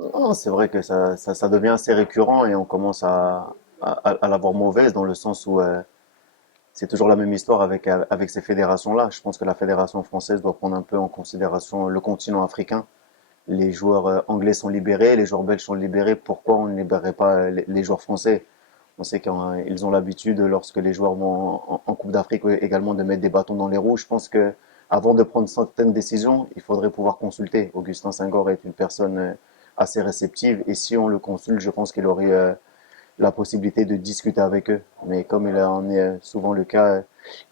Non, c'est vrai que ça devient assez récurrent et on commence à l'avoir mauvaise dans le sens où c'est toujours la même histoire avec ces fédérations-là. Je pense que la fédération française doit prendre un peu en considération le continent africain. Les joueurs anglais sont libérés, les joueurs belges sont libérés. Pourquoi on ne libérerait pas les joueurs français? On sait qu'ils ont l'habitude, lorsque les joueurs vont en Coupe d'Afrique également, de mettre des bâtons dans les roues. Je pense que avant de prendre certaines décisions, il faudrait pouvoir consulter. Augustin Senghor est une personne assez réceptive et si on le consulte, je pense qu'il aurait la possibilité de discuter avec eux. Mais comme il en est souvent le cas,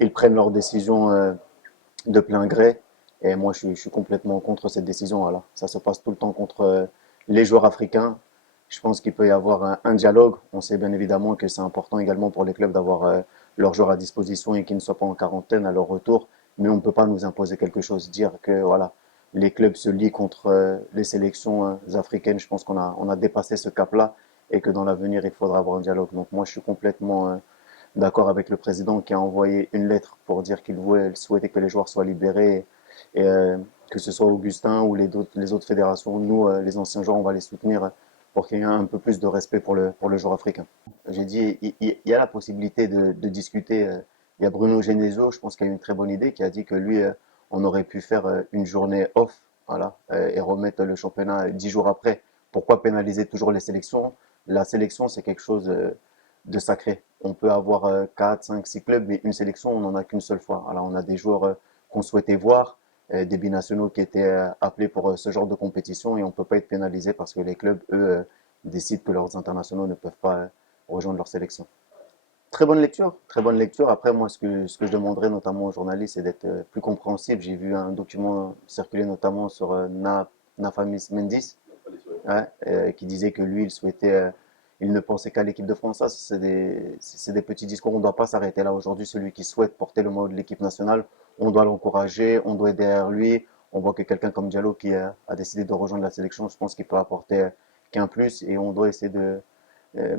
ils prennent leurs décisions de plein gré. Et moi, je suis complètement contre cette décision. Voilà. Ça se passe tout le temps contre les joueurs africains. Je pense qu'il peut y avoir un dialogue. On sait bien évidemment que c'est important également pour les clubs d'avoir leurs joueurs à disposition et qu'ils ne soient pas en quarantaine à leur retour. Mais on ne peut pas nous imposer quelque chose. Dire que voilà, les clubs se lient contre les sélections africaines. Je pense on a dépassé ce cap-là et que dans l'avenir, il faudra avoir un dialogue. Donc moi, je suis complètement d'accord avec le président qui a envoyé une lettre pour dire qu'il souhaitait que les joueurs soient libérés et que ce soit Augustin ou les autres fédérations, nous, les anciens joueurs, on va les soutenir pour qu'il y ait un peu plus de respect pour le joueur africain. J'ai dit, il y a la possibilité de discuter. Il y a Bruno Genesio, je pense qu'il a une très bonne idée, qui a dit que lui, on aurait pu faire une journée off, voilà, et remettre le championnat 10 jours après. Pourquoi pénaliser toujours les sélections? La sélection, c'est quelque chose de sacré. On peut avoir 4, 5, 6 clubs, mais une sélection, on n'en a qu'une seule fois. Alors, on a des joueurs qu'on souhaitait voir, des binationaux qui étaient appelés pour ce genre de compétition et on ne peut pas être pénalisé parce que les clubs, eux, décident que leurs internationaux ne peuvent pas rejoindre leur sélection. Très bonne lecture, très bonne lecture. Après, moi, ce que je demanderais notamment aux journalistes, c'est d'être plus compréhensif. J'ai vu un document circuler notamment sur Nafamis Mendy, ouais, qui disait que lui, il ne pensait qu'à l'équipe de France. Ça, c'est des petits discours. On ne doit pas s'arrêter là aujourd'hui. Celui qui souhaite porter le maillot de l'équipe nationale, on doit l'encourager, on doit être derrière lui. On voit que quelqu'un comme Diallo qui a décidé de rejoindre la sélection, je pense qu'il peut apporter qu'un plus et on doit essayer euh,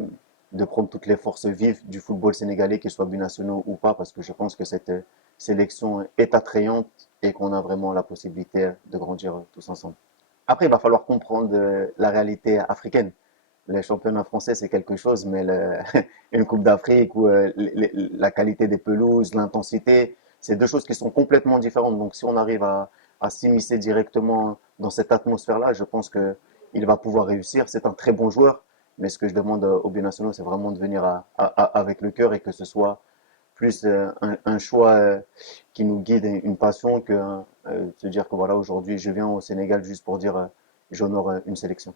de prendre toutes les forces vives du football sénégalais, qu'ils soient binationaux ou pas, parce que je pense que cette sélection est attrayante et qu'on a vraiment la possibilité de grandir tous ensemble. Après, il va falloir comprendre la réalité africaine. Le championnat français, c'est quelque chose, mais une Coupe d'Afrique ou la qualité des pelouses, l'intensité, c'est deux choses qui sont complètement différentes. Donc, si on arrive à s'immiscer directement dans cette atmosphère-là, je pense qu'il va pouvoir réussir. C'est un très bon joueur, mais ce que je demande aux binationaux, c'est vraiment de venir avec le cœur et que ce soit plus un choix qui nous guide, une passion, que se dire que voilà, aujourd'hui, je viens au Sénégal juste pour dire j'honore une sélection.